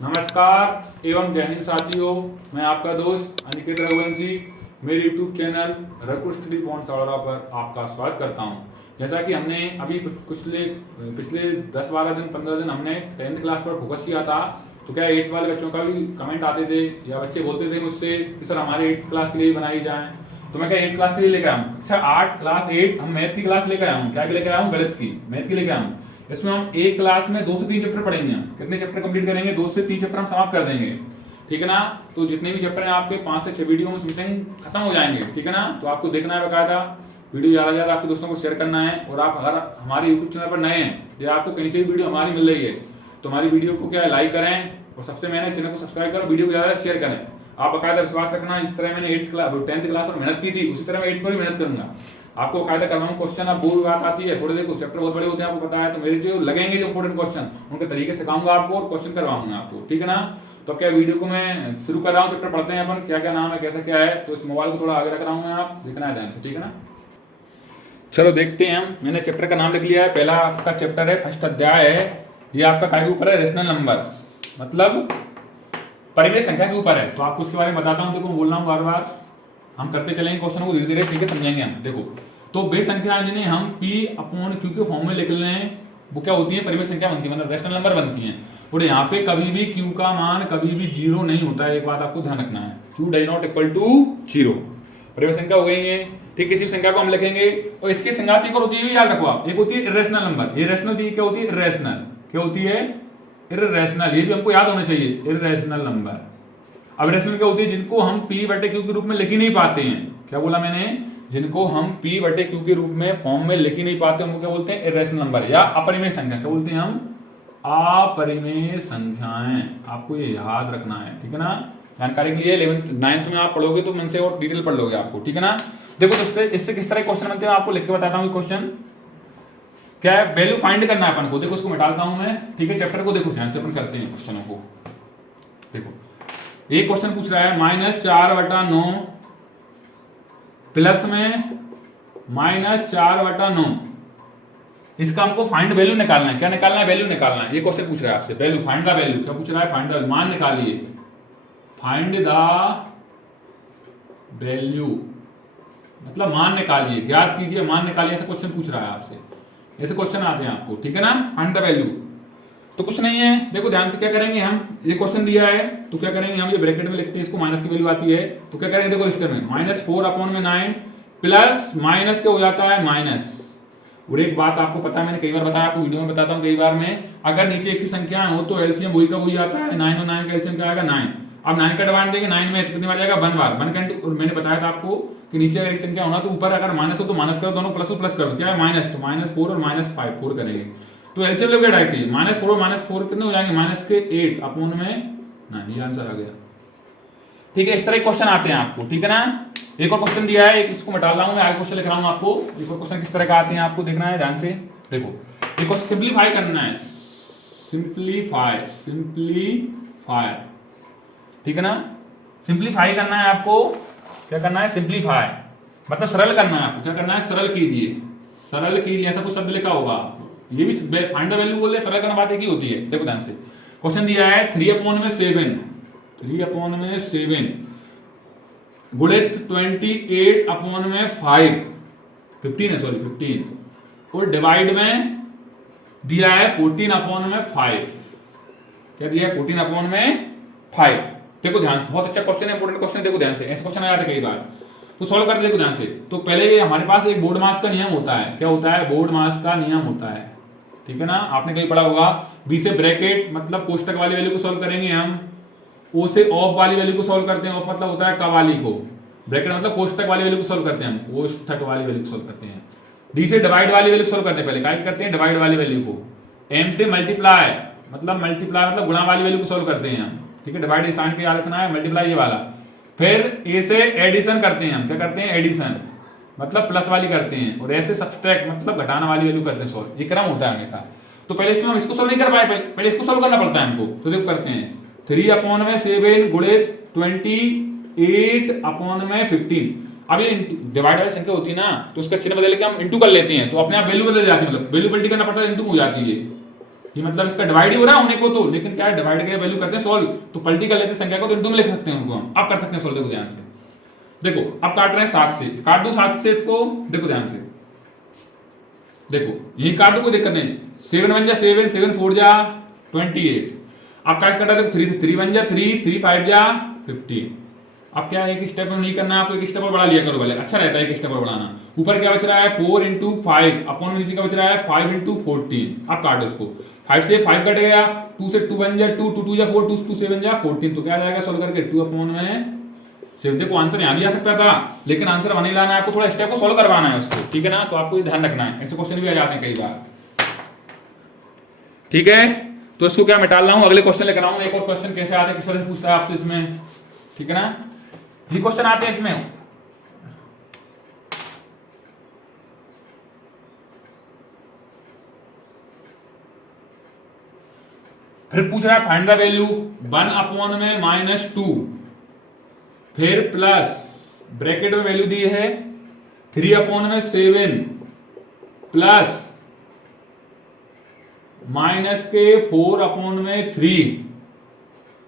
नमस्कार एवं जय हिंद साथियों, मैं आपका दोस्त अनिकेत रघुवंशी मेरे YouTube channel Raghu study point सौरा पर आपका स्वागत करता हूं। जैसा कि हमने अभी पिछले 10-12 दिन 15 दिन हमने 10th क्लास पर फोकस किया था, तो क्या 8th वाले बच्चों का भी कमेंट आते थे या बच्चे बोलते थे मुझसे कि सर हमारे 8th क्लास के लिए बनाई जाए, तो मैं क्या 8th क्लास के लिए लेकर आया हूँ। अच्छा 8 क्लास 8 हम मैथ की क्लास लेकर आया हूँ। क्या लेकर आया हूँ? गणित की मैथ की लेकर आया हूँ। इसमें हम एक क्लास में 2 से 3 चैप्टर पढ़ेंगे। हम कितने चैप्टर कंप्लीट करेंगे? 2 से 3 चैप्टर हम समाप्त कर देंगे, ठीक है ना। तो जितने भी चैप्टर हैं आपके 5 से 6 वीडियो में समथिंग खत्म हो जाएंगे, ठीक है ना। तो आपको देखना है बकायदा, वीडियो ज़्यादा से ज़्यादा आपके दोस्तों को शेयर करना है। और आप अगर हमारे यूट्यूब चैनल पर नए हैं या आपको कहीं से भी वीडियो हमारी मिल रही है तो हमारी वीडियो को क्या लाइक करें और सबसे मैंने चैनल को सब्सक्राइब करो, वीडियो को ज़्यादा शेयर करें। आप बकायदा विश्वास रखना, इस तरह मैंने 10th क्लास पर मेहनत की थी उसी तरह मैं 8th पर भी मेहनत करूंगा। आपको कायदा करवाऊँ क्वेश्चन, अब बोर बात आती है थोड़े देखो चैप्टर बहुत बड़े होते हैं आपको पता है, तो मेरे जो लगेंगे जो इंपोर्टेंट क्वेश्चन उनके तरीके सिखाऊंगा आपको और क्वेश्चन करवाऊंगा आपको, ठीक है ना। तो क्या वीडियो को मैं शुरू कर रहा हूँ, चैप्टर पढ़ते हैं अपन, क्या क्या नाम है कैसा क्या है। तो इस मोबाइल को थोड़ा आगे रख रहा हूँ मैं, आप देखना है ध्यान से, ठीक है ना। चलो देखते हैं हम, मैंने चैप्टर का नाम लिख लिया है। पहला आपका चैप्टर है, फर्स्ट अध्याय है, ये आपका काय के ऊपर है? रेशनल नंबर, मतलब परिमेय संख्या के ऊपर है। तो आपको उसके बारे में बताता हूँ, देखो बोल रहा हूँ बार बार, हम करते चलेंगे क्वेश्चन को धीरे धीरे, ठीक है, समझेंगे हम। देखो तो बेस संख्या जिन्हें हम P/Q के फॉर्म में लिख लें वो क्या होती है? परिमेय संख्या बनती है, मतलब रेशनल नंबर बनती है। और यहाँ पे कभी भी Q का मान कभी भी 0 नहीं होता है, एक बात आपको ध्यान रखना है, Q does not equal to 0। परिमेय संख्या हो गई है, ठीक। इसी संख्या को हम लिखेंगे और इसकी संगात एक और होती है, याद रखो आप, एक होती है इर्रेशनल नंबर। इर्रेशनल चीज क्या होती है? इर्रेशनल। क्या होती है? इर्रेशनल। ये भी हमको याद होना चाहिए, इर्रेशनल नंबर। अब रेशनल क्या होती है? जिनको हम P/Q के रूप में लिख ही नहीं पाते हैं। क्या बोला मैंने? जिनको हम P/Q के रूप में फॉर्म में लिख ही नहीं पाते उनको क्या बोलते हैं? इर्रेशनल नंबर या अपरिमेय संख्या। क्या बोलते हैं हम? अपरिमेय संख्याएं। आपको ये याद रखना है, ठीक है ना। जानकारी के लिए 11th 9th में आप पढ़ोगे तो मन से और डिटेल पढ़ लोगे आपको, ठीक है ना। देखो दोस्तों इससे किस तरह क्वेश्चन बनते हैं आपको लिख के बताता हूँ। क्वेश्चन क्या है? वैल्यू फाइंड करना है अपन को। देखो इसको मिटाता हूं मैं, ठीक है। चैप्टर को देखो ध्यान से, अपन करते हैं क्वेश्चनों को। देखो एक क्वेश्चन पूछ रहा है -4/9 प्लस में -4/9, इसका हमको फाइंड वैल्यू निकालना है। क्या निकालना है? वैल्यू निकालना है। ये क्वेश्चन पूछ रहा है आपसे, वैल्यू, फाइंड द वैल्यू। क्या पूछ रहा है? फाइंड द मान निकालिए, फाइंड द वैल्यू मतलब मान निकालिए, ज्ञात कीजिए, मान निकालिए, ऐसा क्वेश्चन पूछ रहा है आपसे। ऐसे क्वेश्चन आते हैं आपको, ठीक है ना। फाइंड द वैल्यू तो कुछ नहीं है, देखो ध्यान से क्या करेंगे हम, ये क्वेश्चन दिया है तो क्या करेंगे हम, ये ब्रैकेट में लिखते हैं इसको, माइनस की वैल्यू आती है तो क्या करेंगे, देखो इसके में -4/9 प्लस माइनस क्या हो जाता है? माइनस। और एक बात आपको पता है, मैंने कई बार बताया, आपको वीडियो में बताता हूँ कई बार में, अगर नीचे एक ही संख्या हो तो एलसीएम वही का वही आता है। 9 और 9 का एलसीएम क्या आएगा? 9। अब 9 का डिवाइड देंगे 9 में तो कितनी बार जाएगा? 1 बार। 1 का, और मैंने बताया था आपको कि नीचे अगर एक संख्या होना तो ऊपर अगर माइनस हो तो माइनस करो, दोनों प्लस हो प्लस कर दो। क्या है? माइनस, तो -4 और -5 4 करेंगे तो एलसीएम लोगे डायरेक्टली, -4 और -4 कितने हो जाएंगे? -8/9। ये आंसर आ गया, ठीक है। इस तरह क्वेश्चन आते हैं आपको, ठीक है ना। एक और क्वेश्चन दिया है, इसको मिटा रहा हूं मैं, आगे क्वेश्चन लिख रहा हूं आपको। एक और क्वेश्चन किस तरह का आते हैं आपको देखना है ध्यान से। देखो एक क्वेश्चन सिंप्लीफाई करना है, सिंप्लीफाई, ठीक है ना। सिंप्लीफाई करना है आपको। क्या करना है? सिंप्लीफाई मतलब सरल करना है आपको। क्या करना है? सरल कीजिए, सरल कीजिए, ऐसा कुछ शब्द लिखा होगा। ये भी फाइंड द वैल्यू बोल रहे, सरल करना बात एक ही होती है। देखो ध्यान से क्वेश्चन दिया है 3/7 गुणित 28/5 15 है, सॉरी 15, और डिवाइड में दिया है 14/5। क्या दिया है? 14/5। देखो ध्यान से, बहुत अच्छा क्वेश्चन है, इंपोर्टेंट क्वेश्चन। देखो ध्यान से, ऐसे क्वेश्चन आया था कई बार, तो सॉल्व करते देखो ध्यान से। तो पहले ये हमारे पास एक बोर्ड मास का नियम होता है। क्या होता है? बोर्ड मास का नियम होता है, ठीक है ना। आपने कहीं पढ़ा होगा, बी से ब्रैकेट मतलब कोष्टक वाली वैल्यू को सॉल्व करेंगे हम, ओ से ऑफ वाली वैल्यू को सॉल्व करते हैं, ऑफ मतलब होता है क वाली को, ब्रैकेट मतलब कोष्टक वाली वैल्यू को सॉल्व करते हैं हम, कोष्टक वाली वैल्यू को सॉल्व करते हैं। डी से डिवाइड वाली वैल्यू को सॉल्व करते हैं, पहले क्या करते हैं? डिवाइड वाली वैल्यू को। एम से मल्टीप्लाई मतलब गुणा वाली वैल्यू को सॉल्व करते हैं हम, ठीक है। डिवाइड साइन पे याद रखना है, मल्टीप्लाई ये वाला। फिर ए से एडिशन करते हैं हम, क्या करते हैं? एडिशन मतलब प्लस वाली करते हैं, और ऐसे सब्सट्रैक्ट मतलब घटाना वाली वैल्यू करते हैं सॉल्व। ये क्रम होता है हमेशा। तो पहले इसमें हम इसको सॉल्व नहीं कर पाए, पहले इसको सॉल्व करना पड़ता है हमको। तो देखो करते हैं 3/7 गुणित 28/15। अब ये डिवाइड वाली संख्या होती है ना, तो उसका चिन्ह बदल के हम इंटू कर लेते हैं, तो अपने आप वैल्यू बदल जाती है, मतलब वैल्यू पलटी करना पड़ता है, इंटू हो जाती है। ये मतलब इसका डिवाइड ही हो रहा है होने को तो, लेकिन क्या है डिवाइड के वैल्यू करते हैं सॉल्व, तो पलटी कर लेते हैं संख्या को, तो इंटू में लिख सकते हैं उनको हम। आप कर सकते हैं सॉल्व, देखो ध्यान से। देखो अब काट रहे हैं 7 से, काट दो 7 से इसको, देखो ध्यान से, देखो यही काट दो, कोई दिक्कत नहीं। 7 1 जा 7, 7 4 जा 28। अब क्या कटा, देखो 3 से 3 1 जा 3, 3 5 जा 15। अब क्या है, एक स्टेप में नहीं करना है आपको, एक स्टेप और बढ़ा लिया करो भले, अच्छा रहता है एक स्टेप और बढ़ाना। ऊपर क्या बच रहा है 4 इंटू 5, अपॉन में नीचे का बच रहा है 5 इंटू 14। आप काटो इसको, 5 से 5 कट गया, 2 से 2 1 जा 2, 2 2 जा 4, 2 2 7 जा 14। तो क्या आ जाएगा सोल्व करके 2 अपॉन में 7। देखो आंसर यहां भी आ सकता था, लेकिन आंसर वहीं लाना है आपको, थोड़ा स्टेप को सोल्व करवाना है उसको, ठीक है ना। तो आपको ये ध्यान रखना है, ऐसे क्वेश्चन भी आ जाते हैं कई बार, ठीक है। तो इसको क्या मैं डाल रहा हूं, अगले क्वेश्चन लेकर आऊंगा। एक और क्वेश्चन कैसे आते हैं, किस तरह से पूछता है आपसे इसमें, ठीक है ना। ये क्वेश्चन आते हैं इसमें, फिर पूछ रहा है फाइंड द वैल्यू 1 अपॉन में -2, फिर प्लस ब्रैकेट में वैल्यू दी है 3 अपॉन में 7 प्लस माइनस के 4 अपॉन में 3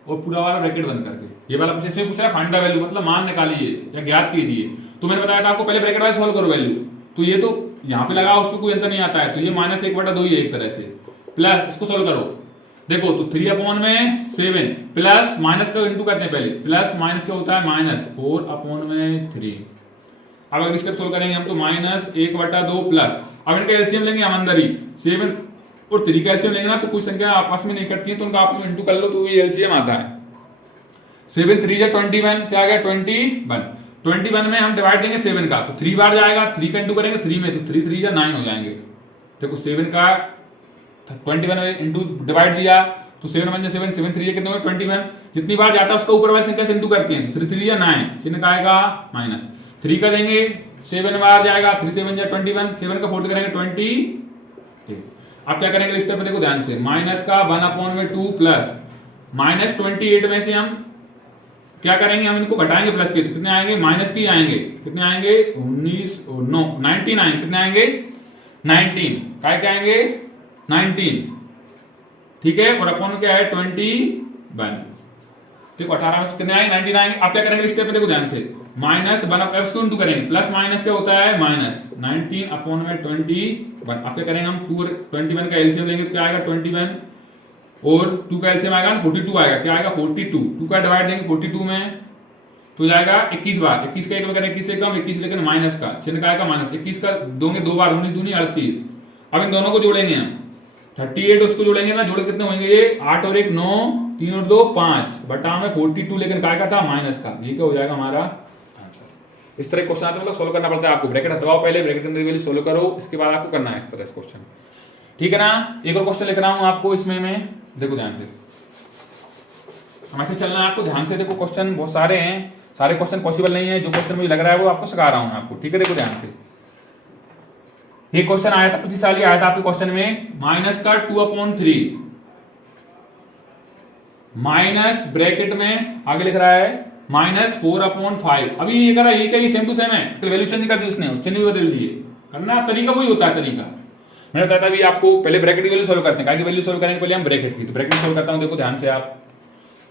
और पूरा वाला ब्रैकेट बंद करके। ये वाला जैसे पूछ रहा है फाइंड द वैल्यू, मतलब मान निकालिए या ज्ञात कीजिए। तो मैंने बताया था आपको पहले ब्रैकेट वाइज सॉल्व करो वैल्यू, तो ये तो यहां पे लगा, उसमें कोई अंतर नहीं आता है, तो ये -1/2 ही है एक तरह से, प्लस इसको सॉल्व करो। देखो तो 3 अपॉन में 7 प्लस माइनस का इंटू करते हैं पहले, प्लस माइनस क्या होता है -4 अपॉन में 3। अब अगर स्टेप सोल्व करेंगे हम तो -1/2 प्लस, अब इनका एलसीएम लेंगे हम अंदर ही, 7 और 3 का एलसीएम लेंगे ना, तो कुछ संख्या आपस में नहीं करती है, तो उनका आपस में इंटू कर लो तो ये एलसीएम आता है। 7 3 जा 21, क्या आ गया 21। 21 में हम डिवाइड देंगे 7 का, तो 3 बार जाएगा, 3 का इंटू करेंगे 3 में, तो 3 3 जा 9 हो जाएंगे। देखो 7 का 21 में इंटू डिवाइड दिया, तो 7 1 जा 7, 7 3 जा कितने हुए 21। जितनी बार जाता है उसका ऊपर वाली संख्या से इंटू करते हैं, 3 3 जा 9, चिन्ह का आएगा माइनस। 3 का देंगे 7 बार जाएगा, 3 7 जा 21, 7 का 4 करेंगे 20। अब क्या करेंगे स्टेप पे देखो ध्यान से, माइनस का 1 अपॉन में 2 प्लस -28 में से हम क्या करेंगे, हम इनको घटाएंगे प्लस के, तो कितने आएंगे माइनस की आएंगे, कितने आएंगे 19 आएंगे, कितने आएंगे 19, क्या आएंगे 19, ठीक है। और अपॉन क्या है 21, देखो 18 में कितने आएंगे 19 आएंगे। आप क्या करेंगे स्टेप पे देखो ध्यान से, -1 अब इसको इंटू करेंगे, प्लस माइनस क्या होता है -19 अपॉन में 21। आप क्या करेंगे हम 2 और 21 का एलसीएम लेंगे, क्या आएगा 21 और 2 का एलसीएम आएगा 42 आएगा, क्या आएगा 42। 2 का डिवाइड देंगे 42 में, तो जाएगा 21 बार, 21 का एक में करें 21 से कम 21, लेकिन माइनस का चिन्ह का आएगा माइनस। 21 का दोगे 2 बार, 19 दूनी 38। अब इन दोनों को जोड़ेंगे हम, 38 उसको जोड़ेंगे ना, जोड़े कितने होंगे ये 8 और 1 9, 3 और 2 5 बटा में 42, लेकिन काय का था माइनस का। ये क्या हो जाएगा हमारा आंसर। इस तरह क्वेश्चन आते हैं, मतलब सोल्व करना पड़ता है आपको, ब्रैकेट हटवाओ पहले, ब्रैकेट के अंदर वैल्यू सोल्व करो, इसके बाद आपको करना है इस तरह से क्वेश्चन, ठीक है ना। एक और क्वेश्चन लेकर रहा हूं आपको इसमें मैं, देखो ध्यान से समझ से चलना है आपको, ध्यान से देखो। क्वेश्चन बहुत सारे हैं, सारे क्वेश्चन पॉसिबल नहीं है, जो क्वेश्चन मुझे लग रहा है वो आपको सिखा रहा हूं आपको, ठीक है। देखो ध्यान से, ये क्वेश्चन आया था पिछले साल ही आया था आपके क्वेश्चन में, माइनस का 2/3 माइनस ब्रैकेट में आगे लिख रहा है -4/5। अभी ये करा, ये क्या सेम टू सेम है, तो वैल्यू चेंज कर दी उसने, चिन्ह भी बदल दिए, करना तरीका वही होता है तरीका। मैंने बताया था अभी आपको, पहले ब्रैकेट की वैल्यू सोल्व करते हैं, क्या की वैल्यू सोल्व करेंगे पहले हम ब्रैकेट की, तो ब्रैकेट सोल्व करता हूं, देखो ध्यान से आप।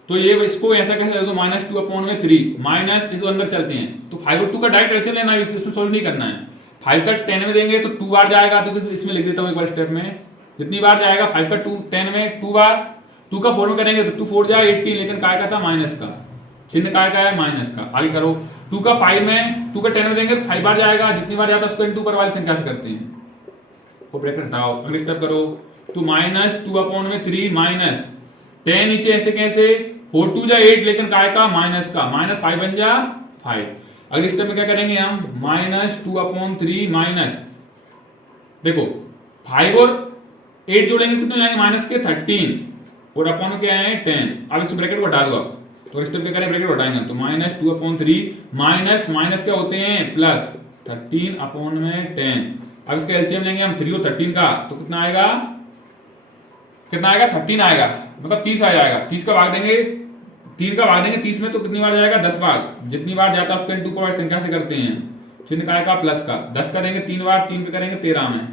तो ये इसको ऐसा कैसे लिख दो -2/3 माइनस, इसको अंदर चलते हैं, तो 5 और 2 का डायरेक्ट एलसीएम लेना है, इसमें सोल्व नहीं करना है। 5 का 10 में देंगे तो 2 बार जाएगा, तो इसमें लिख देता हूं एक बार स्टेप में, जितनी बार जाएगा 5 का 10 में 2 बार, 2 का 4 में करेंगे तो 2 4 जा 18, लेकिन काय का था माइनस का, चिन्ह काय का है माइनस का। आगे करो, 2 का 5 में 2 का 10 में देंगे तो 5 बार जाएगा, जितनी बार जाता है उसको इंटू पर वाली संख्या से करते हैं, वो ब्रैकेट हटाओ। अगले स्टेप करो, तो -2/3 माइनस 10 नीचे ऐसे कैसे, 4 2 जा 8, लेकिन काय का माइनस का, -5 बन जा 5। अगले स्टेप में क्या करेंगे हम, -2/3 माइनस, देखो 5 और 8 जोड़ेंगे कितने जाएंगे माइनस के 13, और अपॉन क्या है 10। अब इस ब्रैकेट को हटा दो आप, तो स्टेप क्या करें ब्रैकेट हटाएंगे, तो -2/3 माइनस माइनस क्या होते हैं प्लस 13/10। अब इसका एलसीएम लेंगे हम 3 और 13 का, तो कितना आएगा 13 आएगा, मतलब 30 आ जाएगा। 30 का भाग देंगे, 3 का भाग देंगे 30 में, तो कितनी बार जाएगा 10 बार, जितनी बार जाता है उसका इंटू पर संख्या से करते हैं, चिन्ह का आएगा प्लस का। 10 का देंगे 3 बार, 3 पे करेंगे 13 में,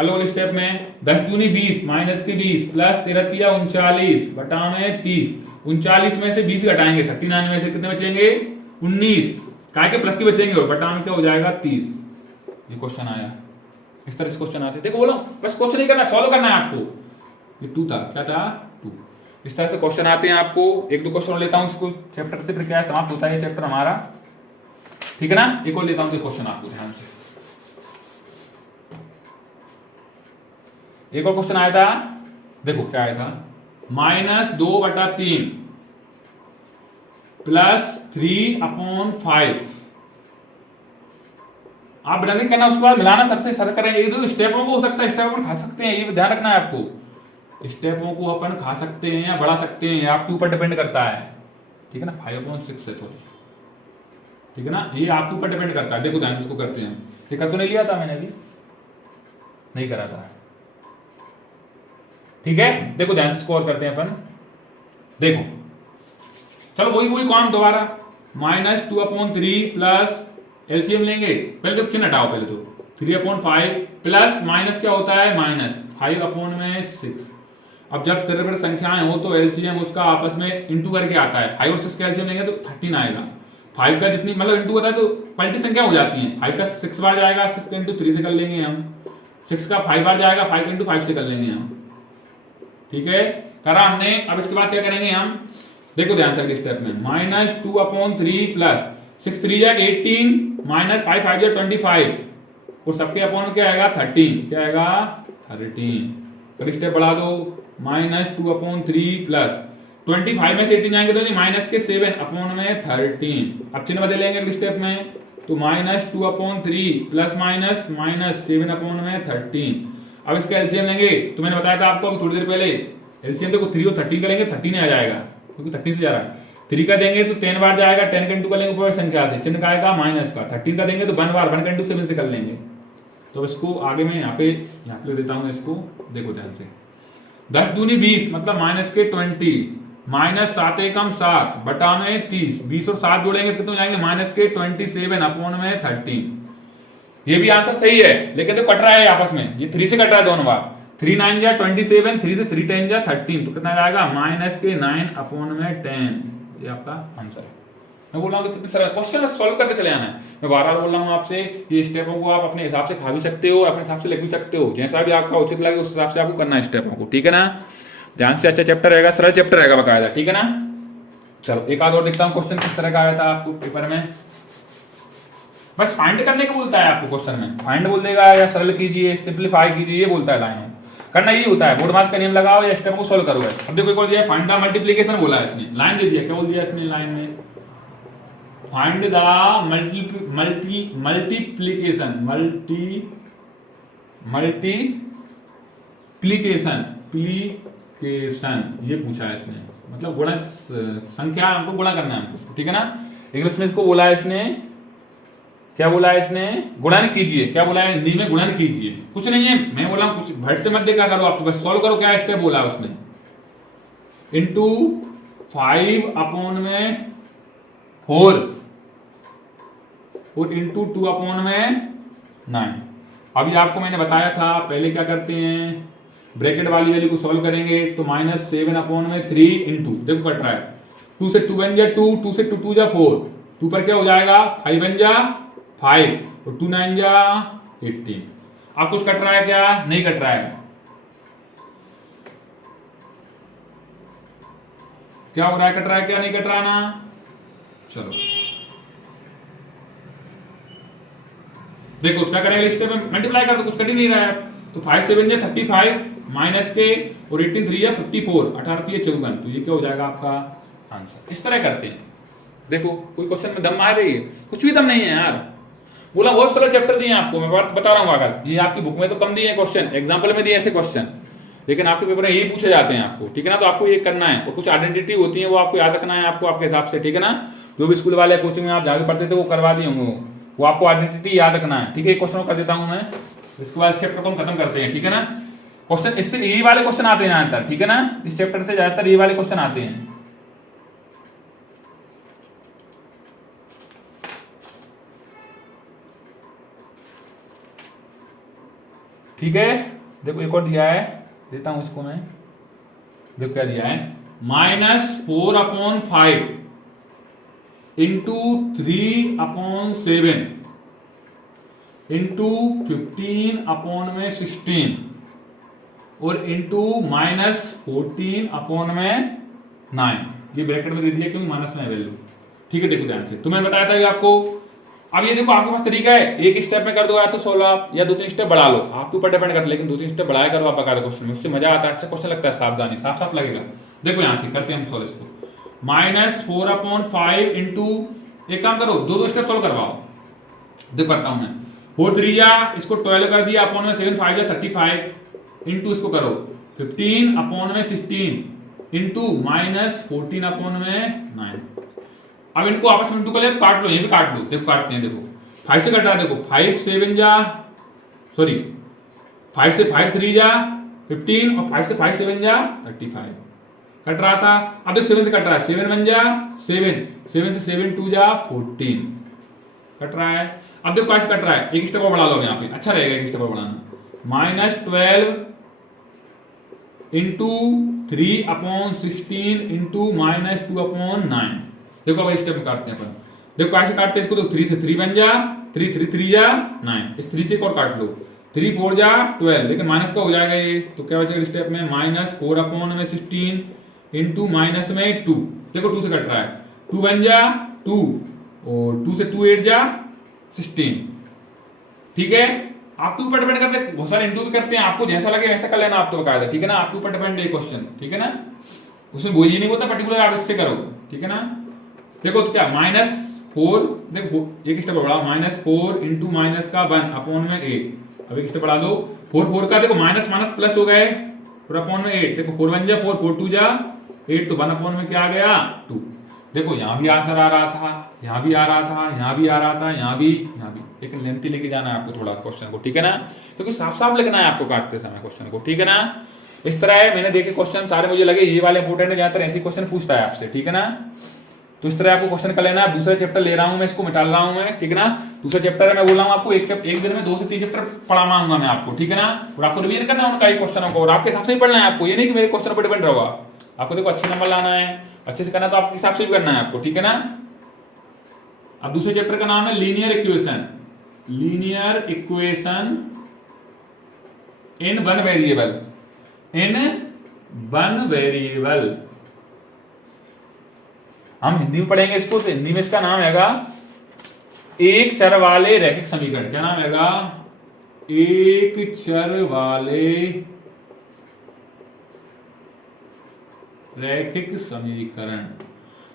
कर लो स्टेप में। 10 दूनी 20 माइनस के 20 प्लस 13 तिया 39 बटा में 30। 39 में से 20 घटाएंगे 39 में से कितने बचेंगे 19 काय के प्लस के बचेंगे और बटा में क्या हो जाएगा 30। ये क्वेश्चन आया। इस तरह से क्वेश्चन आते देखो बोलो बस क्वेश्चन नहीं करना सॉल्व करना है आपको। ये 2 था क्या था 2। इस तरह से क्वेश्चन आते हैं आपको। एक दो क्वेश्चन लेता हूं इसको चैप्टर से फिर क्या समाप्त होता है ये चैप्टर हमारा ठीक है ना। एक और लेता हूं क्वेश्चन आपको ध्यान से। एक और क्वेश्चन आया था देखो क्या आया था -2/3 प्लस 3/5। आप ब्रैकेट करना उसके बाद मिलाना सबसे सरल करेंगे। एक दो स्टेपों को हो सकता है स्टेप अपन खा सकते हैं ये ध्यान रखना है आपको। स्टेपों को अपन खा सकते हैं या बढ़ा सकते हैं आपके ऊपर डिपेंड करता है ठीक है ना। 5/6 है थोड़ी ठीक है ना ये आपके ऊपर डिपेंड करता है। देखो ध्यान इसको करते हैं। ये कर तो नहीं लिया था मैंने अभी नहीं करा था ठीक है। देखो ध्यान से स्कोर करते हैं अपन। देखो चलो वही कौन दोबारा -2/3 प्लस एलसीएम लेंगे। पहले तो चिन्ह हटाओ पहले तो 3/5 प्लस माइनस क्या होता है -5/6। अब जब त्रिभुज संख्याएं हो तो एलसीएम उसका आपस में इंटू करके आता है। 5 और 6 का एलसीएम लेंगे तो 13 आएगा। 5 का जितनी मतलब इंटू होता है तो पलटी संख्या हो जाती है। 5 का 6 बार जाएगा 6 इंटू 3 से कर लेंगे हम। 6 का 5 बार जाएगा 5 इंटू 5 से कर लेंगे हम ठीक है। करा हमने। अब इसके बाद क्या करेंगे हम देखो ध्यान से अगले स्टेप में -2/3 प्लस 6 3 जा 18 -5 5 जा 25 और सबके अपॉन क्या आएगा 13 क्या आएगा 13। अगले स्टेप बढ़ा दो -2/3 प्लस 25 में से 18 जाएंगे तो माइनस के 7/13। अब चिन्ह बदलेंगे अगले स्टेप में तो -2/3 प्लस माइनस -7/13। अब इसका एलसीएम लेंगे तो मैंने बताया था आपको अभी थोड़ी देर पहले एलसीएम देखो 3 और 13 का लेंगे 13 आ जाएगा क्योंकि 13 से जा रहा है। 3 का देंगे तो 10 बार जाएगा 10 का इंटू कर लेंगे ऊपर संख्या से चिन्ह का आएगा माइनस का। 13 का देंगे तो 1 बार 1 का इंटू 7 से कर लेंगे। तो इसको आगे मैं यहाँ पे लिख देता हूँ इसको देखो ध्यान से। 10 दूनी 20 मतलब माइनस के 20 -7 एकम 7 बटा में 30 20 और 7 जोड़ेंगे कितने जाएंगे -27/13। ये भी आंसर सही है लेकिन तो कट रहा है आपस में। ये 3 से कट रहा है दोनों बार। 3 9 जा 27 3 से 3 10 जा 13 तो कितना जाएगा -9/10। ये आपका आंसर है। मैं बोल रहा हूँ कितने सारे क्वेश्चन सॉल्व करके चले आना है। मैं बार बार बोल रहा हूँ आपसे ये स्टेपों को आप अपने हिसाब से खा भी सकते हो अपने हिसाब से लिख भी सकते हो जैसा भी आपका उचित लगे उस हिसाब से आपको करना है स्टेपों को ठीक है ना। ध्यान से अच्छा चैप्टर रहेगा सरल चैप्टर रहेगा बकायदा ठीक है ना। चलो एक आध और देखता हूँ क्वेश्चन किस तरह का आया था आपको पेपर में। बस फाइंड करने को बोलता है आपको क्वेश्चन में। फाइंड बोल देगा या सरल कीजिए सिंप्लीफाई कीजिए ये बोलता है लाइन करना यही होता है। बोर्ड मार्क्स का नियम लगाओ या स्टेप को सोल्व करो। अब देखो एक और दिया फाइंड द मल्टीप्लिकेशन बोला है इसने लाइन दे दिया क्या बोल दिया इसने लाइन में फाइंड द मल्टीप्लिकेशन ये पूछा है इसने मतलब गुणा संख्या हमको गुणा करना है हमको ठीक है ना। इंग्लिश में इसको बोला है इसने क्या बोला है इसने गुणन कीजिए। क्या बोला है हिंदी में गुणन कीजिए। कुछ नहीं है मैं बोला कुछ भट से मत देखा करो आप तो बस सॉल्व करो। क्या स्टेप बोला है उसने इंटू 5/4 और इंटू 2/9। अभी आपको मैंने बताया था पहले क्या करते हैं ब्रैकेट वाली वैल्यू को सॉल्व करेंगे तो -7/3 इंटू देखो कट रहा है 2 से 2 बन जा 2 2 से 2 2 जा 4 2 पर क्या हो जाएगा 5 बन जा 5 और 2 9 जा 18। आप कुछ कट रहा है क्या नहीं कट रहा है। क्या हो रहा है कट रहा है क्या नहीं कट रहा ना। चलो देखो क्या करेंगे इसके में मल्टीप्लाई कर दो कुछ कट ही नहीं रहा है तो 5 7 जा 35 माइनस के और 18 3 या 54 18 3 54 तो ये क्या हो जाएगा आपका आंसर। इस तरह करते हैं। देखो कोई क्वेश्चन में दम आ रही है कुछ भी दम नहीं है यार। बोला बहुत सरल चैप्टर दिए आपको मैं बात बता रहा हूँ। अगर ये आपकी बुक में तो कम दिए हैं क्वेश्चन एग्जाम्पल में दिए ऐसे क्वेश्चन लेकिन आपके पेपर में यही पूछे जाते हैं आपको ठीक है ना। तो आपको ये करना है और कुछ आइडेंटिटी होती है वो आपको याद रखना है आपको आपके हिसाब से ठीक है ना। जो भी स्कूल वाले कोचिंग में आप जहाँ भी पढ़ते थे वो करवा दिए होंगे वो आपको आइडेंटिटी याद रखना है ठीक है। क्वेश्चन कर देता हूँ मैं इसके बाद इस चैप्टर को हम खत्म करते हैं ठीक है ना। क्वेश्चन इससे यही वाले क्वेश्चन आते हैं ज्यादातर ठीक है ना। इस चैप्टर से ज्यादातर ये वाले क्वेश्चन आते हैं। ठीक है, देखो एक और दिया है, देता हूं इसको मैं, देखो क्या दिया है, -4/5 इंटू 3/7 इंटू 15/16 और इंटू -14/9, ये ब्रैकेट में दे दिया क्योंकि माइनस में है वैल्यू। ठीक है, देखो ध्यान से, तो मैंने बताया था ये आपको। अब ये देखो आपके पास तरीका है, एक स्टेप में कर दो या तो सोल्व आप, या 2-3 स्टेप बढ़ा लो, आपके ऊपर डिपेंड करता है, लेकिन 2-3 स्टेप बढ़ाया करो आप बकायदा क्वेश्चन में, उससे मजा आता है, अच्छा क्वेश्चन लगता है, सावधानी साफ साफ लगेगा। देखो यहां से करते हैं हम सोल्व इसको, -4/5 इंटू, एक काम करो 2-2 स्टेप सोल्व करवाओ, देखो करता हूं मैं, 4 3 या इसको 12 कर दिया, अपॉन में 7 5 या 35 इंटू इसको करो 15/16 इंटू -14/9। अब इनको आपस में इंटू कर लिया तो काट लो, ये भी काट लो, देखो काटते हैं, देखो 5 से कट रहा है, देखो 5 7 जा, सॉरी 5 से 5 3 जा 15 और 5 से 5 7 जा 35 कट रहा था। अब देखो 7 से कट रहा है, 7 1 जा 7, 7 से 7 2 जा 14 कट रहा है। अब देखो कैसे कट रहा है, एक स्टेप और बढ़ा लो यहाँ पे, अच्छा रहेगा एक स्टेप और बढ़ाना, -12 इंटू 3/16 इंटू -2/9। देखो अब स्टेप में काटते हैं अपन, देखो कैसे काटते हैं इसको, तो 3 से 3 बन जा, 3 3 3 जा 9, इस 3 से एक और काट लो, 3 4 जा 12, लेकिन माइनस का हो जाएगा ये, तो क्या बचेगा स्टेप में, -4/16 इंटू माइनस में 2, देखो 2 से कट रहा है, 2 बन जा 2 और 2 से 2 8 जा 16। ठीक है, आपके ऊपर डिपेंड करता है, बहुत सारे इंटू भी करते हैं, आपको जैसा लगे वैसा कर लेना आप, तो बकायदा, ठीक है ना, आपके ऊपर डिपेंड है क्वेश्चन, ठीक है ना, उसमें वो ये नहीं बोलता पर्टिकुलर आप इससे करो, ठीक है ना। देखो तो क्या -4, देखो एक स्टेप बढ़ा, -4 इंटू माइनस का 1 अपॉन में 8, अब एक स्टेप बढ़ा दो, 4 4 का देखो माइनस माइनस प्लस हो गए और अपॉन में 8, देखो 4 1 जा 4, 4 2 जा 8, तो 1 अपॉन में क्या आ गया 2। देखो यहां भी आंसर आ रहा था, यहां भी आ रहा था, यहां भी आ रहा था, यहां भी, लेकिन लेंथी लेके जाना है आपको थोड़ा क्वेश्चन को, ठीक है ना, क्योंकि साफ साफ लिखना है आपको काटते समय क्वेश्चन को, ठीक है ना। इस तरह है, मैंने देखे क्वेश्चन सारे, मुझे लगे ये वाले इंपोर्टेंट है, ज्यादातर ऐसे क्वेश्चन पूछता है आपसे, ठीक है ना। तो इस तरह आपको क्वेश्चन कर लेना है। दूसरा चैप्टर ले रहा हूं मैं, इसको मिटा रहा हूं मैं, ठीक है ना। दूसरा चैप्टर मैं बोल रहा हूं आपको, एक दिन में 2 से 3 चैप्टर पढ़ाऊंगा मैं आपको, ठीक है ना। और आपको रिवीजन करना है उनका ही क्वेश्चनों को, और आपके हिसाब से ही पढ़ना है आपको, ये नहीं कि मेरे क्वेश्चन पर डिपेंड रहोगा। आपको देखो अच्छे नंबर लाना है, अच्छे से करना है, तो आपके हिसाब से भी करना है आपको, ठीक है ना। अब दूसरे चैप्टर का नाम है linear equation, linear equation in one variable, in one variable. हम हिंदी में पढ़ेंगे इसको, तो हिंदी में इसका नाम हैगा एक चर वाले रैखिक समीकरण। क्या नाम हैगा? एक चर वाले रैखिक समीकरण।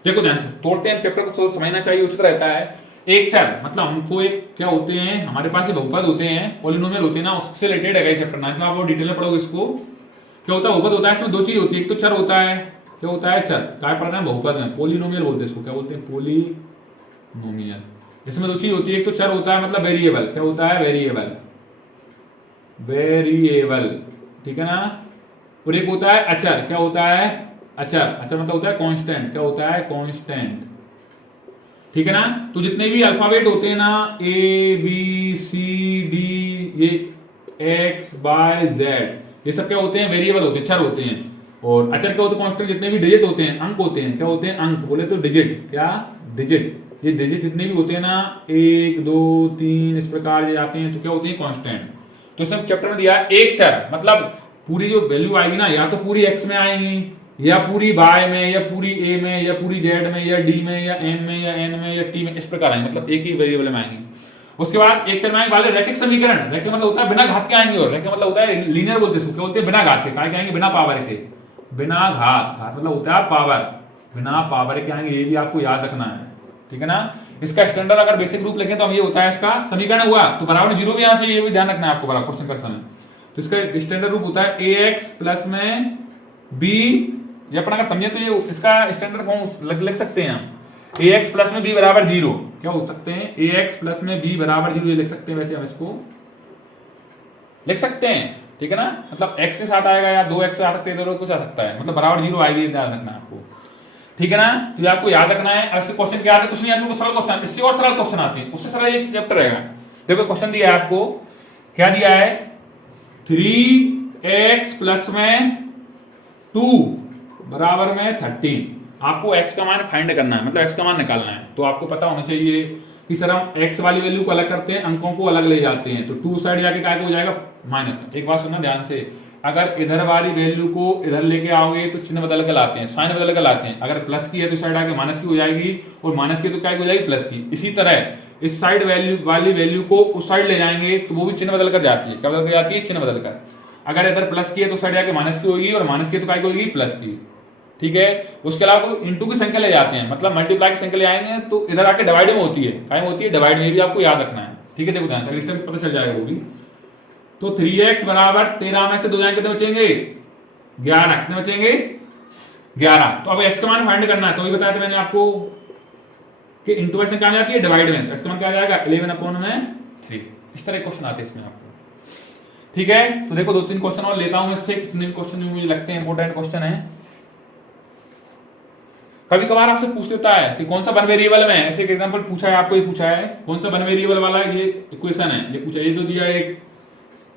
देखो ध्यान से तोड़ते हैं, चैप्टर को समझना चाहिए, उचित रहता है। एक चर मतलब हमको एक क्या होते हैं, हमारे पास बहुपद होते हैं, पॉलिनोमियल होते हैं ना, उससे रिलेटेड है चैप्टर ना, तो आप डिटेल में पढ़ोगे इसको। क्या होता है, बहुपद होता है, इसमें 2 चीज होती है, एक तो चर होता है, क्या होता है चर, क्या पढ़ना है बहुपद में, पोलिनोमियल बोलते हैं इसको, क्या बोलते हैं पोलिनोमियल। इसमें 2 चीज होती है, एक तो चर होता है मतलब वेरिएबल, क्या होता है वेरिएबल, वेरिएबल, ठीक है ना। और एक होता है अचर, क्या होता है अचर, अचर मतलब होता है कांस्टेंट, क्या होता है कांस्टेंट, ठीक है ना। तो जितने भी अल्फाबेट होते हैं ना, ए बी सी डी, ये एक्स वाई जेड, ये सब क्या होते हैं वेरिएबल होते हैं, चर होते हैं। और अचर क्या होते हैं कांस्टेंट, जितने भी डिजिट होते हैं, अंक होते हैं, क्या होते हैं अंक, बोले तो डिजिट, क्या डिजिट, ये डिजिट जितने भी होते हैं ना, 1 2 3 इस प्रकार ये आते हैं, तो क्या होते हैं कांस्टेंट। तो सब चैप्टर में दिया एक चर मतलब पूरी जो वैल्यू आएगी ना, या तो पूरी एक्स में आएंगी, या पूरी वाई में, या पूरी ए में, या पूरी जेड में, या डी में, या एम में, या एन में, या टी में, इस प्रकार आएंगे, मतलब एक ही वेरिएबल में आएंगे। उसके बाद एक चर में आएंगे वाले रैखिक समीकरण, रैखिक मतलब होता है बिना घात के आएंगे, और रैखिक मतलब होता है लीनियर बोलते हैं, क्या बोलते हैं बिना घात के, क्या आएंगे बिना पावर के, बिना घात, घात मतलब होता है पावर, बिना पावर के आएंगे, ये भी आपको याद रखना है, ठीक है ना। इसका स्टैंडर्ड अगर बेसिक रूप लिखें तो हम ये होता है, इसका समीकरण हुआ तो बराबर में 0 भी आना चाहिए, ये भी ध्यान रखना है आपको बराबर क्वेश्चन करते समय। तो इसका स्टैंडर्ड रूप होता है ax प्लस में b, ये अपन अगर समझे तो ये इसका स्टैंडर्ड फॉर्म लिख सकते हैं हम, ax प्लस में b बराबर 0, क्या हो सकते हैं ax प्लस में b बराबर 0, ये लिख सकते हैं, वैसे हम इसको लिख सकते हैं, ठीक है ना। मतलब x के साथ आएगा या 2x से आ सकते हैं, तो कुछ आ सकता है, मतलब बराबर 0 आएगी, ध्यान रखना है आपको, ठीक है ना। तो ये आपको याद रखना है। ऐसे क्वेश्चन क्या आते हैं, कुछ नहीं आते, सरल क्वेश्चन, इससे और सरल क्वेश्चन आते हैं, उससे सरल ये चैप्टर रहेगा। देखो क्वेश्चन दिया है आपको, क्या दिया है, 3x प्लस में 2 बराबर में 13। आपको x का मान फाइंड करना है, मतलब x का मान निकालना है। तो आपको पता होना चाहिए कि सर हम x वाली वैल्यू को अलग करते हैं, अंकों को अलग ले जाते हैं, तो 2 साइड जाके क्या हो जाएगा माइनस का। एक बात सुनना ध्यान से, अगर इधर वाली वैल्यू को इधर लेके आओगे तो चिन्ह बदल कर लाते हैं, साइन बदल कर लाते हैं। अगर प्लस की है तो साइड आके माइनस की हो जाएगी, और माइनस की तो क्या हो जाएगी प्लस की। इसी तरह इस साइड वैल्यू वाली वैल्यू को उस साइड ले जाएंगे तो वो भी चिन्ह बदल कर जाती है। क्या बदल कर जाती है? चिन्ह बदल कर। अगर इधर प्लस की है तो साइड जाके माइनस की होगी, और माइनस की तो क्या होगी प्लस की। ठीक है, उसके अलावा इंटू की संख्या ले जाते हैं, मतलब मल्टीप्लाई की संख्या ले आएंगे तो इधर आके डिवाइड में होती है, क्या होती है डिवाइड में, भी आपको याद रखना है। ठीक है, देखो ध्यान से, इसका पता चल जाएगा वो भी। तो 3x बराबर 13 में से 2 जाएंगे कितने बचेंगे 11, कितने बचेंगे 11। तो अब x का मान फाइंड करना है, तो वही बताया था मैंने आपको कि इंटू में क्या आ जाती है डिवाइड में, तो x का मान क्या आ जाएगा 11/3। इस तरह क्वेश्चन आते हैं इसमें आपको। ठीक है, तो देखो 2-3 क्वेश्चन और लेता हूं इससे, कितने क्वेश्चन मुझे लगते हैं इंपॉर्टेंट क्वेश्चन है। कभी कभार आपसे पूछ लेता है कि कौन सा वन वेरिएबल में, ऐसे एक एग्जांपल पूछा है आपको, ये पूछा है कौन सा वन वेरिएबल वाला ये इक्वेशन है, ये पूछा, ये तो दिया है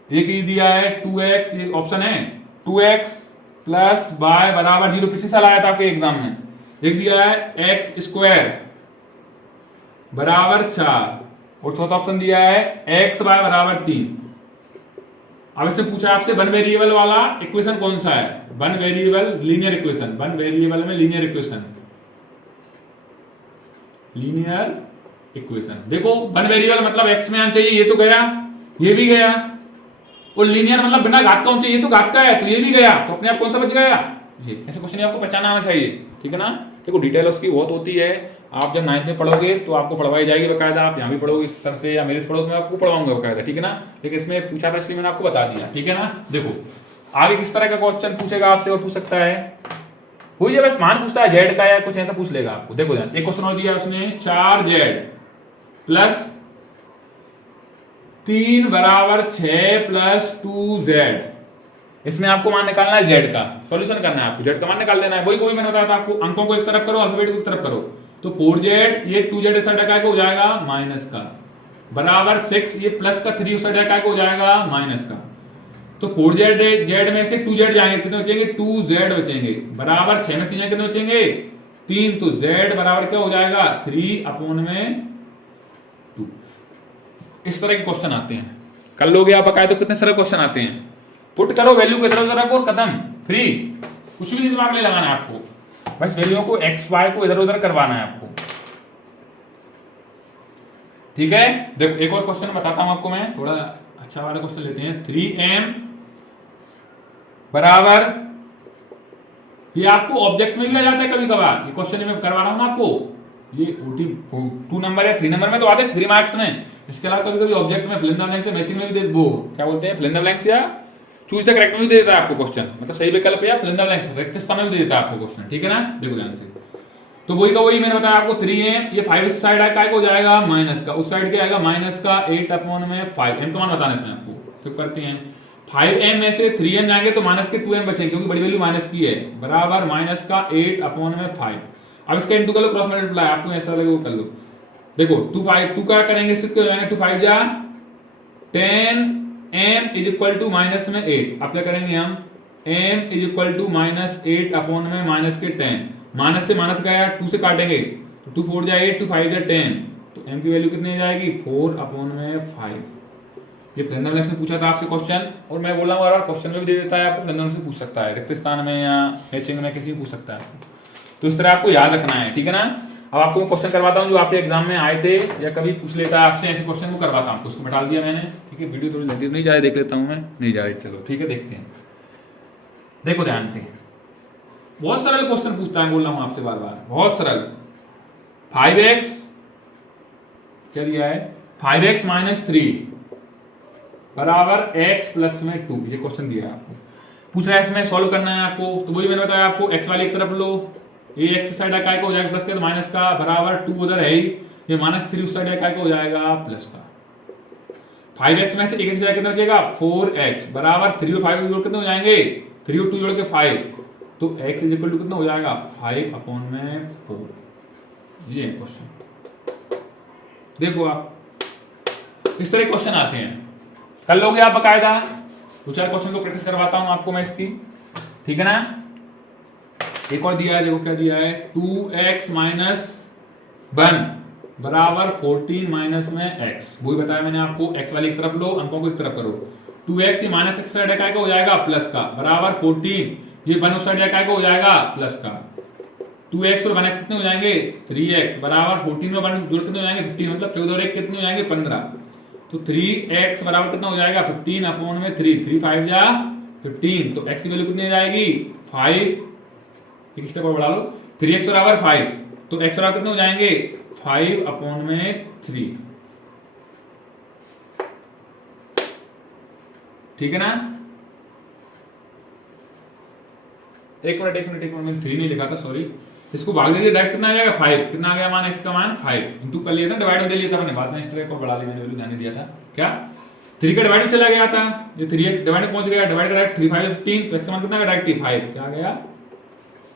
एक ही दिया है 2x, ये ऑप्शन है 2x प्लस y बराबर 0, पिछले साल आया था आपके एग्जाम में। एक दिया है x स्क्वायर बराबर 4, और चौथा ऑप्शन दिया है x y बराबर 3। अब इससे पूछा आपसे वन वेरिएबल वाला इक्वेशन कौन सा है, one variable linear equation, one variable में लीनियर इक्वेशन, लीनियर इक्वेशन। देखो वन वेरिएबल मतलब x में आना चाहिए, ये तो गया, ये भी गया, और लीनियर मतलब बिना घात का होना चाहिए, ये तो घात का है तो ये भी गया, तो अपने आप कौन सा बच गया ये। ऐसे क्वेश्चन आपको पहचाना आना चाहिए, ठीक है ना। देखो डिटेल उसकी बहुत होती है, आप जब 9th में पढ़ोगे तो आपको पढ़वाई जाएगी बकायदा, आप यहाँ भी पढ़ोगे सर से या मेरे से पढ़ोगे, मैं आपको पढ़वाऊंगा बकायदा, ठीक है ना। लेकिन इसमें पूछा था इसलिए मैंने आपको बता दिया, ठीक है ना। देखो आगे किस तरह का क्वेश्चन पूछेगा आपसे, और पूछ सकता है वही है, बस मान पूछता है जेड का या कुछ ऐसा पूछ लेगा आपको। देखो ध्यान, एक क्वेश्चन और दिया उसने 4z प्लस 3 बराबर 6 प्लस 2z। इसमें आपको मान निकालना है z का, सॉल्यूशन करना है आपको, z का मान निकाल देना है। वही कोई मैंने बताया था आपको, अंकों को एक तरफ करो, अल्फाबेट को एक तरफ करो। तो 4z, ये 2z इस साइड का हो जाएगा माइनस का, बराबर 6, ये प्लस का 3 उस साइड का हो जाएगा माइनस का। तो 4z में से 2z जाएंगे, कितने बचेंगे 2z बचेंगे, बराबर 6 में 3 कितने बचेंगे 3, तो z बराबर क्या हो जाएगा 3/2। इस तरह के क्वेश्चन आते हैं, कर लोगे आप बकायदा, तो कितने सारे क्वेश्चन आते हैं। पुट करो, वैल्यू को इधर उधर रखो, खत्म, फ्री, कुछ भी दिमाग नहीं लगाना है आपको, बस वैल्यू को x y को इधर उधर करवाना है आपको। ठीक है, देखो एक और क्वेश्चन बताता हूं आपको मैं, थोड़ा अच्छा वाला क्वेश्चन लेते हैं। 3m बराबर, ये आपको ऑब्जेक्ट में भी आ जाता है कभी कभार, ये क्वेश्चन में करवा रहा हूं ना आपको, ये 2 नंबर या 3 नंबर में तो आते हैं 3 मार्क्स में। इसके अलावा कभी कभी ऑब्जेक्ट में फिल इन द ब्लैंक्स से मैचिंग में भी दे, वो क्या बोलते हैं फिल इन द ब्लैंक्स या चूज द करेक्ट में भी दे देता है आपको क्वेश्चन, मतलब सही विकल्प या फिल इन द ब्लैंक्स रिक्त स्थान में भी दे देता है आपको क्वेश्चन, ठीक है ना। देखो ध्यान से, तो वही का वही मैंने बताया आपको 3m, ये 5 इस साइड का हो जाएगा माइनस का, उस साइड क्या आएगा माइनस का 8/5। m का मान बताना इसमें आपको, तो करते हैं 5m में से 3m जाएंगे तो माइनस के 2m बचेंगे, क्योंकि बड़ी वैल्यू माइनस की है, बराबर माइनस का 8/5। अब इसका इंटू कर लो, क्रॉस मल्टीप्लाई, आपको ऐसा लगे वो कर लो। देखो 2 क्या करेंगे, 2 5 जा 10m is equal to minus में 8। अब क्या करेंगे हम, m is equal to minus 8 minus के 10, माइनस से माइनस गया 2 से काटेंगे, तो 2 4 जा 8, 2 5 जा 10, तो m की वैल्यू कितनी जाएगी 4/5। ये फ्रेंडम लेक्स में पूछा था आपसे क्वेश्चन, और मैं बोल रहा हूँ बार क्वेश्चन में भी दे देता है आपको, फ्रेंडम से पूछ सकता है, रिक्त स्थान में या मैचिंग में किसी भी पूछ सकता है। तो इस तरह आपको याद रखना है, ठीक है ना। अब आपको मैं क्वेश्चन करवाता हूँ जो आपके एग्जाम में आए थे या कभी पूछ लेता है आपसे, ऐसे क्वेश्चन को करवाता हूँ। उसको बैठा दिया मैंने, ठीक है। वीडियो थोड़ी लंबी नहीं जा रही, देख लेता हूँ मैं, नहीं जा रही, चलो ठीक है, देखते हैं। देखो ध्यान से, बहुत सरल क्वेश्चन पूछता है, बोल रहा हूँ आपसे बार बार, बहुत सरल। 5x क्या दिया है, 5x माइनस 3 बराबर x प्लस में 2, ये क्वेश्चन दिया है आपको, पूछ रहा है इसमें सॉल्व करना है आपको। तो वही मैंने बताया आपको, x वाली एक तरफ लो, ये x साइड का हो जाएगा प्लस का, माइनस का, बराबर 2 उधर है ही, ये -3 उस साइड का हो जाएगा प्लस का। 5x में से एक एक्स कितना बचेगा 4x, बराबर 3 और 5 जोड़ कितने हो जाएंगे 3 और 2 जोड़ के 5, तो x इज इक्वल टू कितना हो जाएगा 5/4। ये क्वेश्चन देखो आप, इस तरह क्वेश्चन आते हैं, कर लोगे आप बकायदा, दो चार क्वेश्चन को प्रैक्टिस करवाता हूं आपको मैं इसकी, ठीक है ना। एक और दिया है, देखो क्या दिया है, 2x माइनस 1 बराबर 14 माइनस में x। वही बताया मैंने आपको, x वाली एक तरफ लो, अंकों को एक तरफ करो। 2x ये माइनस x साइड का हो जाएगा प्लस का, बराबर 14, ये 1 उस साइड का हो जाएगा प्लस का। 2x और 1x कितने हो जाएंगे, 3x बराबर 14 में 1 जोड़ कितने हो जाएंगे 15, मतलब 14 और 1 कितने हो जाएंगे 15। तो 3x बराबर कितना हो जाएगा 15 अपॉन में 3, 3 5 जा 15, तो x की वैल्यू कितनी हो जाएगी 5, एक स्टेप और बढ़ा लो, 3x बराबर 5, तो x बराबर कितने हो जाएंगे 5 अपॉन में 3, ठीक है ना। एक मिनट 3 नहीं लिखा था, सॉरी, इसको भाग दीजिए, डायरेक्ट कितना आ जाएगा 5, कितना आ गया मान, x का मान 5 इंटू कर लिया था, डिवाइड में दे लिया था मैंने, बाद में स्ट्रेक और बढ़ा लिया मैंने, वैल्यू ध्यान नहीं दिया था क्या, 3 का डिवाइड में चला गया था, ये 3x डिवाइड में पहुंच गया, डिवाइड करा 3 5 15, तो x का मान कितना आ गया डायरेक्ट 5, क्या आ गया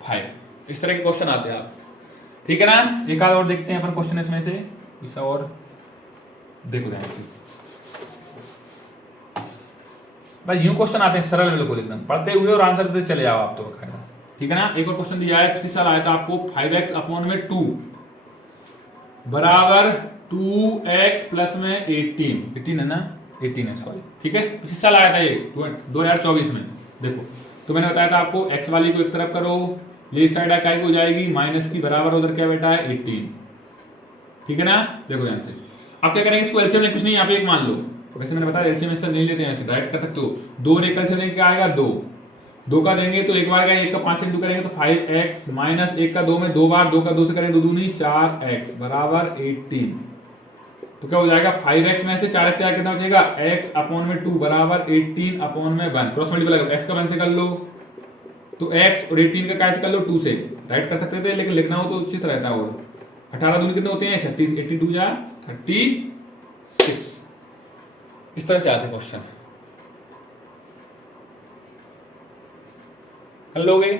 5। इस तरह के क्वेश्चन आते हैं आप, ठीक है ना। एक आध और देखते हैं अपन क्वेश्चन इसमें से, इस और देखो ध्यान से भाई, यूं क्वेश्चन आते हैं सरल बिल्कुल एकदम, पढ़ते हुए और आंसर देते चले जाओ आप तो बकायदा, ठीक है ना। एक और क्वेश्चन दिया है, पिछले साल आया था आपको, 5x अपॉन में 2 बराबर 2x प्लस में 18 है ना, 18 है सॉरी, ठीक है, पिछले साल आया था ये 2024 में। देखो तो मैंने बताया था आपको, x वाली को एक तरफ करो, ये साइड क्या हो जाएगी माइनस की, बराबर उधर क्या बेटा है 18, ठीक है ना। देखो ध्यान से आप क्या करेंगे, इसको एलसीएम में कुछ नहीं, यहाँ पे एक मान लो, वैसे मैंने बताया एलसीएम इससे नहीं लेते हैं, ऐसे डायरेक्ट कर सकते हो, 2 और 1 का एलसीएम क्या आएगा 2 का देंगे तो एक बार का 1 का 5 से इंटू करेंगे तो 5x माइनस 1 का 2 में 2 बार, 2 का 2 से करेंगे 2 दूनी 4x बराबर 18, तो क्या हो जाएगा 5x में से 4x से कितना बचेगा x अपॉन में 2 बराबर 18 अपॉन में 1, क्रॉस मल्टीप्लाई करो, x का 1 से कर लो तो x और 18 का कैसे कर लो 2 से, राइट कर सकते थे, लेकिन लिखना हो तो उचित रहता है। और 18 दूनी कितने होते हैं 36, 82 या 36, इस तरह से आते क्वेश्चन, कर लोगे,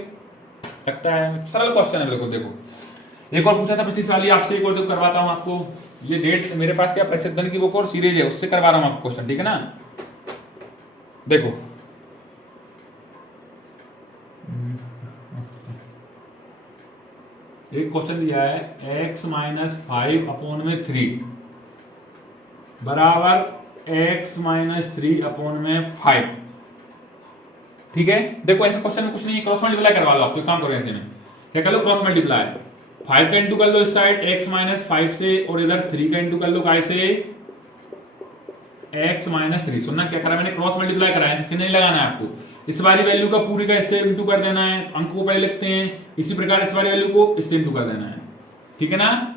लगता है सरल क्वेश्चन है बिल्कुल। देखो एक और पूछा था पिछली साल, आपसे एक और जो करवाता हूं आपको, ये डेट मेरे पास क्या प्रसिद्धन की बुक और सीरीज है, उससे करवा रहा हूं आपको क्वेश्चन, ठीक है ना। देखो एक क्वेश्चन दिया है, x माइनस 5 अपॉन में 3 बराबर x माइनस 3 अपॉन में 5, ठीक है। देखो ऐसे क्वेश्चन में कुछ नहीं, क्रॉस मल्टीप्लाई करवा लो आप, तो काम करो ऐसे में, क्या कर लो क्रॉस मल्टीप्लाई, 5 का इंटू कर लो इस साइड x माइनस 5 से, और इधर 3 का इंटू कर लो काय से x माइनस 3, सुनना क्या करा मैंने, क्रॉस मल्टीप्लाई कराया है, चिन्ह नहीं लगाना है आपको, इस वाली वैल्यू का पूरी का इससे इंटू कर देना है, अंक को पहले लिखते हैं, इसी प्रकार इस वाली वैल्यू को इससे इंटू कर देना है, ठीक है ना।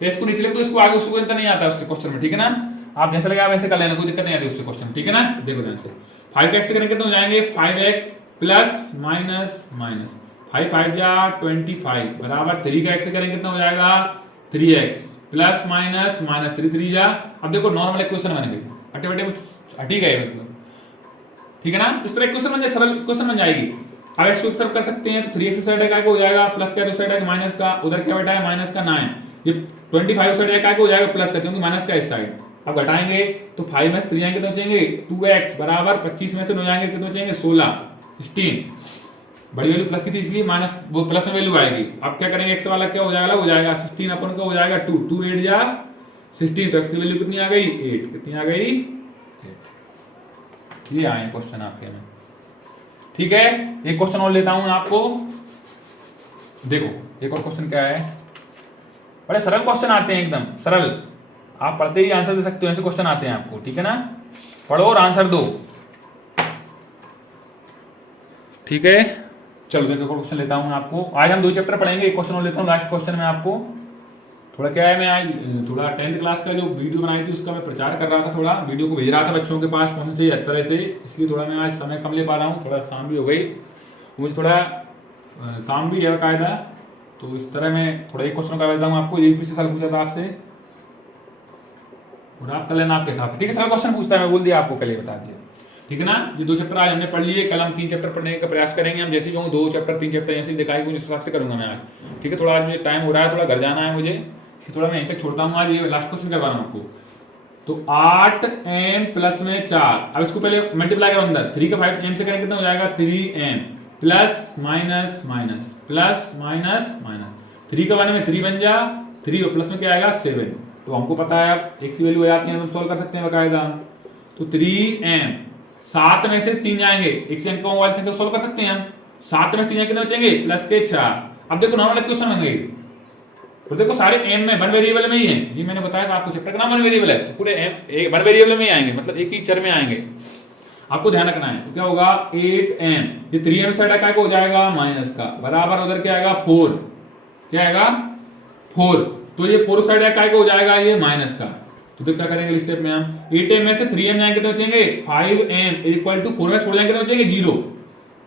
इसको नीचे लिख दो, इसको आगे उसको नहीं आता उससे क्वेश्चन में, ठीक है ना। आप जैसे लगे आप ऐसे कर लेना, कोई दिक्कत नहीं आती उससे क्वेश्चन, ठीक है ना। देखो ध्यान से 5x से कितने हो जाएंगे 5x प्लस माइनस माइनस 5 5 जा 25 बराबर 3 का x से करेंगे कितना हो जाएगा 3x प्लस माइनस माइनस 3 3 जा, अब देखो नॉर्मल इक्वेशन बन गई, अटे बटे हट ही गए बिल्कुल, ठीक है ना। इस तरह इक्वेशन बन जाए, सरल इक्वेशन बन जाएगी। अब x को एक तरफ कर सकते हैं तो 3x साइड का हो जाएगा प्लस का, साइड है माइनस का, उधर क्या बैठा है माइनस का 9, ये 25 साइड का हो जाएगा प्लस का, क्योंकि माइनस का इस साइड। अब घटाएंगे तो 5 में से 3 आएंगे तो बचेंगे 2x बराबर 25 में से 9 जाएंगे कितने बचेंगे 16, बड़ी वैल्यू प्लस की थी इसलिए माइनस वो प्लस में वैल्यू आएगी। अब क्या करेंगे x वाला क्या हो जाएगा 16 अपन का हो जाएगा 2 2 8 जा 16, तो x की वैल्यू कितनी आ गई 8, कितनी आ गई 8। ये आए क्वेश्चन आपके में, ठीक है। एक क्वेश्चन और लेता हूं आपको, देखो एक और क्वेश्चन क्या है, बड़े सरल क्वेश्चन आते हैं एकदम सरल, आप पढ़ते ही आंसर दे सकते हो, ऐसे क्वेश्चन आते हैं आपको, ठीक है ना। पढ़ो और आंसर दो, ठीक है। चलो देखो क्वेश्चन लेता हूं आपको, आज हम 2 चैप्टर पढ़ेंगे, एक क्वेश्चन और लेता हूं लास्ट क्वेश्चन में आपको। थोड़ा क्या है, मैं आज थोड़ा 10th क्लास का जो वीडियो बनाई थी उसका मैं प्रचार कर रहा था, थोड़ा वीडियो को भेज रहा था बच्चों के पास पहुंचना चाहिए हर तरह से, इसलिए थोड़ा मैं आज समय कम ले पा रहा हूँ, थोड़ा काम भी हो गई मुझे, थोड़ा काम भी है बाकायदा, तो इस तरह मैं थोड़ा एक क्वेश्चन कर देता हूँ आपको, यही पिछले साल पूछा था आपसे, और आप कर लेना आपके हिसाब से, ठीक है। सारा क्वेश्चन पूछता है, मैं बोल दिया आपको, कल बता दिया, ठीक है ना। ये 2 चैप्टर आज हमने पढ़ लिए, कल हम 3 चैप्टर पढ़ने का प्रयास करेंगे, हम जैसे कहूँ 2 चैप्टर 3 चैप्टर जैसे दिखाई मुझे हिसाब से करूंगा मैं आज, ठीक है। थोड़ा आज मुझे टाइम हो रहा है, थोड़ा घर जाना है मुझे, थोड़ा मैं यहीं तक छोड़ता हूँ आज, ये लास्ट क्वेश्चन करवा रहा हूँ आपको। तो 8m प्लस में 4। अब इसको पहले मल्टीप्लाई करो अंदर, 3 का 5m से करेंगे कितना हो जाएगा 3m plus minus minus plus minus minus 3 का 1 में 3 बन जा 3 और प्लस में क्या आएगा 7। तो हमको पता है अब x की वैल्यू हो जाती है, हम सॉल्व कर सकते हैं बकायदा। तो 3m 7 में से 3 जाएंगे, एक से अंक मोबाइल संख्या सॉल्व कर सकते हैं हम। 7 में से 3 कितने बचेंगे प्लस के 4। अब देखो नॉर्मल इक्वेशन बन गई, तो देखो सारे m में वन वेरिएबल में ही है, ये मैंने बताया था आपको चैप्टर का नाम वन वेरिएबल है, तो पूरे m वन वेरिएबल में ही आएंगे, मतलब एक ही चर में आएंगे, आपको ध्यान रखना है। तो क्या होगा 8m, ये 3m साइड का हो जाएगा माइनस का, बराबर उधर क्या आएगा 4, क्या आएगा 4, तो ये 4 साइड का हो जाएगा ये माइनस का। तो क्या करेंगे स्टेप में हम 8m में से 3m जाएंगे कितने बचेंगे 5m इक्वल टू 4 में 4 जाएंगे कितने बचेंगे 0।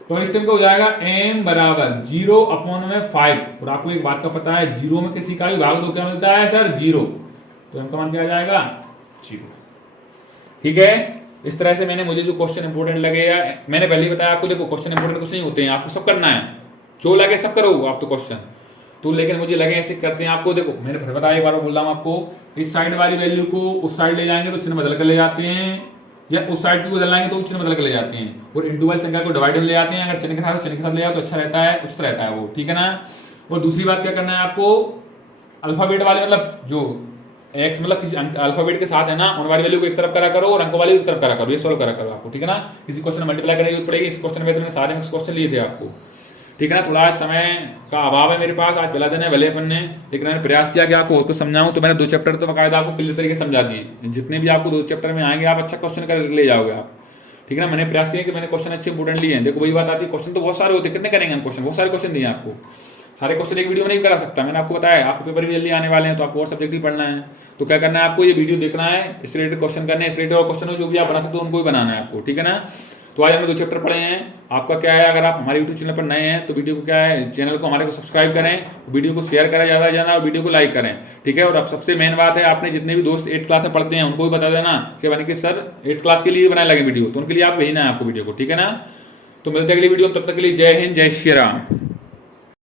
तो इस टाइम का हो जाएगा m बराबर 0 अपॉन में 5। और आपको एक बात का पता है 0 में किसी का भी भाग दो क्या मिलता है सर 0, तो m का मान क्या आ जाएगा 0। ठीक है, इस तरह से मैंने मुझे जो क्वेश्चन इंपोर्टेंट लगे या मैंने पहले ही बताया आपको, देखो क्वेश्चन इंपोर्टेंट कुछ नहीं होते हैं, आपको सब करना है, जो लगे सब करो आप तो क्वेश्चन तो, लेकिन मुझे लगे ऐसे करते हैं आपको। देखो मैंने फिर बताया एक बार बोल रहा हूँ आपको, इस साइड वाली वैल्यू को उस साइड ले जाएंगे तो चिन्ह बदल कर ले जाते हैं, या उस साइड को बदलाएंगे तो चिन्ह बदल कर ले जाते हैं, और इंटू वाली संख्या को डिवाइड में ले जाते हैं, अगर चिन्ह के साथ ले जाओ तो अच्छा रहता है, उचित रहता है वो, ठीक है ना। और दूसरी बात क्या करना है आपको, अल्फाबेट वाले मतलब जो एक्स मतलब किसी अल्फाबेट के साथ है ना, उन वाली वैल्यू को एक तरफ करा करो और अंकों वाली एक तरफ करा करो, ये सॉल्व करा करो आपको, ठीक है ना। किसी क्वेश्चन मल्टीप्लाई करने की जरूरत पड़ेगी, इस क्वेश्चन वैसे मैंने सारे मिक्स क्वेश्चन लिए थे आपको, ठीक है ना। थोड़ा समय का अभाव है मेरे पास, आज पहला दिन है भले अपन ने, लेकिन मैंने प्रयास किया कि आपको उसको समझाऊं, तो मैंने 2 चैप्टर तो बाकायदा आपको क्लियर तरीके से समझा दिए, जितने भी आपको 2 चैप्टर में आएंगे आप अच्छा क्वेश्चन कर ले जाओगे आप, ठीक है ना। मैंने प्रयास किया कि मैंने क्वेश्चन अच्छे इंपोर्टेंट लिए हैं। देखो वही बात आती है, क्वेश्चन तो बहुत सारे होते हैं, कितने करेंगे हम क्वेश्चन, बहुत सारे क्वेश्चन दिए आपको, सारे क्वेश्चन एक वीडियो में नहीं करा सकता, मैंने आपको बताया आपको पेपर भी जल्दी आने वाले हैं, तो आपको और सब्जेक्ट भी पढ़ना है, तो क्या करना है आपको ये वीडियो देखना है, इस रिलेटेड क्वेश्चन करने हैं, इस रिलेटेड और क्वेश्चन जो भी आप बना सकते हो उनको भी बनाना है आपको, ठीक है ना। तो आज हमने 2 चैप्टर पढ़े हैं। आपका क्या है, अगर आप हमारे यूट्यूब चैनल पर नए हैं तो वीडियो को क्या है, चैनल को हमारे को सब्सक्राइब करें, वीडियो को शेयर करें ज़्यादा से ज़्यादा, और वीडियो को लाइक करें, ठीक है। और अब सबसे मेन बात है, आपने जितने भी दोस्त 8th क्लास में पढ़ते हैं उनको भी बता देना कि बने कि सर 8th क्लास के लिए बनाए लगे वीडियो, तो उनके लिए आप भेजना है आपको वीडियो को, ठीक है ना। तो मिलते हैं अगली वीडियो में, तब तक के लिए जय हिंद जय श्री राम।